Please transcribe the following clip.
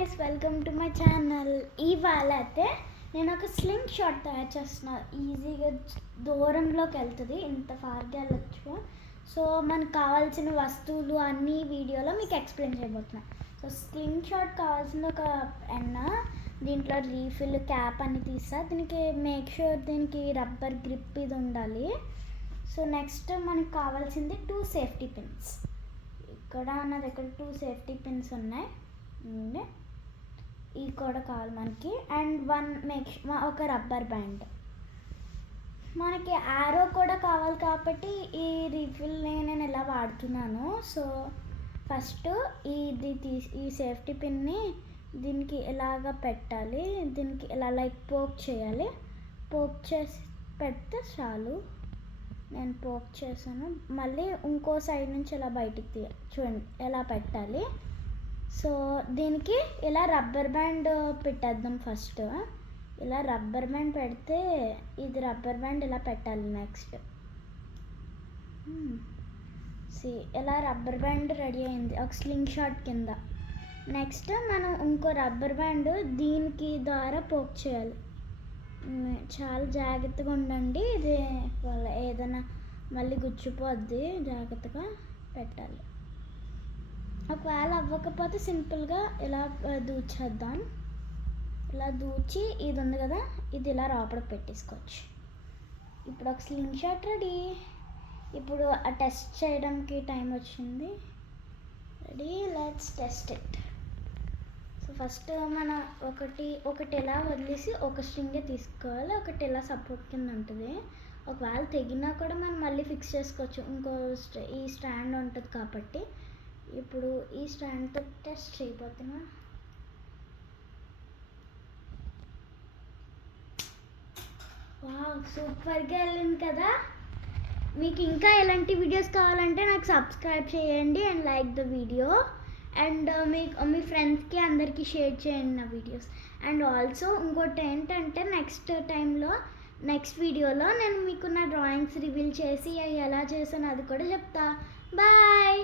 Guys, welcome to my channel. ఇవాళ అయితే నేను ఒక స్లింగ్ షాట్ తయారు చేస్తున్నాను. ఈజీగా దూరంలోకి వెళ్తుంది, ఇంత ఫార్గా వెళ్ళొచ్చు. సో మనకు కావాల్సిన వస్తువులు అన్నీ వీడియోలో మీకు ఎక్స్ప్లెయిన్ చేయబోతున్నాను. సో స్లింగ్ షాట్ కావాల్సిన ఒక పెన్న, దీంట్లో రీఫిల్ క్యాప్ అని తీసా. దీనికి మేక్ షూర్ దీనికి రబ్బర్ గ్రిప్ ఇది ఉండాలి. సో నెక్స్ట్ మనకు కావాల్సింది 2 సేఫ్టీ పిన్స్. ఇక్కడ నా దగ్గర 2 సేఫ్టీ పిన్స్ ఉన్నాయి. ఇవి కూడా కావాలి మనకి. అండ్ ఒక రబ్బర్ బ్యాండ్. మనకి ఆరో కూడా కావాలి కాబట్టి ఈ రీఫిల్ని నేను ఇలా వాడుతున్నాను. సో ఫస్ట్ ఈ సేఫ్టీ పిన్ని దీనికి ఇలాగ పెట్టాలి. దీనికి ఇలా పోక్ చేయాలి. పోక్ చేసి పెడితే చాలు. నేను పోక్ చేశాను. మళ్ళీ ఇంకో సైడ్ నుంచి ఇలా బయటికి చూడండి ఎలా పెట్టాలి. సో దీనికి ఇలా రబ్బర్ బ్యాండ్ పెట్టేద్దాం. ఫస్ట్ ఇలా రబ్బర్ బ్యాండ్ పెడితే ఇది రబ్బర్ బ్యాండ్ ఇలా పెట్టాలి. నెక్స్ట్ ఇలా రబ్బర్ బ్యాండ్ రెడీ అయింది ఒక స్లింగ్ షాట్ కింద. నెక్స్ట్ మనం ఇంకో రబ్బర్ బ్యాండ్ దీనికి ద్వారా పోక్ చేయాలి. చాలా జాగ్రత్తగా ఉండండి, ఇది ఏదైనా మళ్ళీ గుచ్చిపోద్ది, జాగ్రత్తగా పెట్టాలి. ఒకవేళ అవ్వకపోతే సింపుల్గా ఇలా దూచేద్దాం. ఇలా దూచి ఇది ఉంది కదా, ఇది ఇలా లోపలికి పెట్టేసుకోవచ్చు. ఇప్పుడు ఒక స్లింగ్ షాట్ రెడీ. ఇప్పుడు ఆ టెస్ట్ చేయడానికి టైం వచ్చింది. Ready, let's test it. So first మన ఒకటి ఇలా వదిలేసి ఒక స్ట్రింగే తీసుకోవాలి. ఒకటి ఇలా సపోర్ట్ కింద ఉంటుంది. ఒకవేళ తెగినా కూడా మనం మళ్ళీ ఫిక్స్ చేసుకోవచ్చు. ఈ స్టాండ్ ఉంటుంది కాబట్టి. ఇప్పుడు ఈ స్టాండ్తో టెస్ట్ చేయబోతున్నా. వావ్, సూపర్గా వెళ్ళింది కదా. మీకు ఇంకా ఎలాంటి వీడియోస్ కావాలంటే నాకు సబ్స్క్రైబ్ చేయండి and like the video. And మీ ఫ్రెండ్స్కి అందరికీ షేర్ చేయండి నా వీడియోస్. అండ్ ఆల్సో ఇంకోటి ఏంటంటే నెక్స్ట్ వీడియోలో నేను మీకు నా డ్రాయింగ్స్ రివీల్ చేసి ఎలా చేశాను అది కూడా చెప్తా. బాయ్.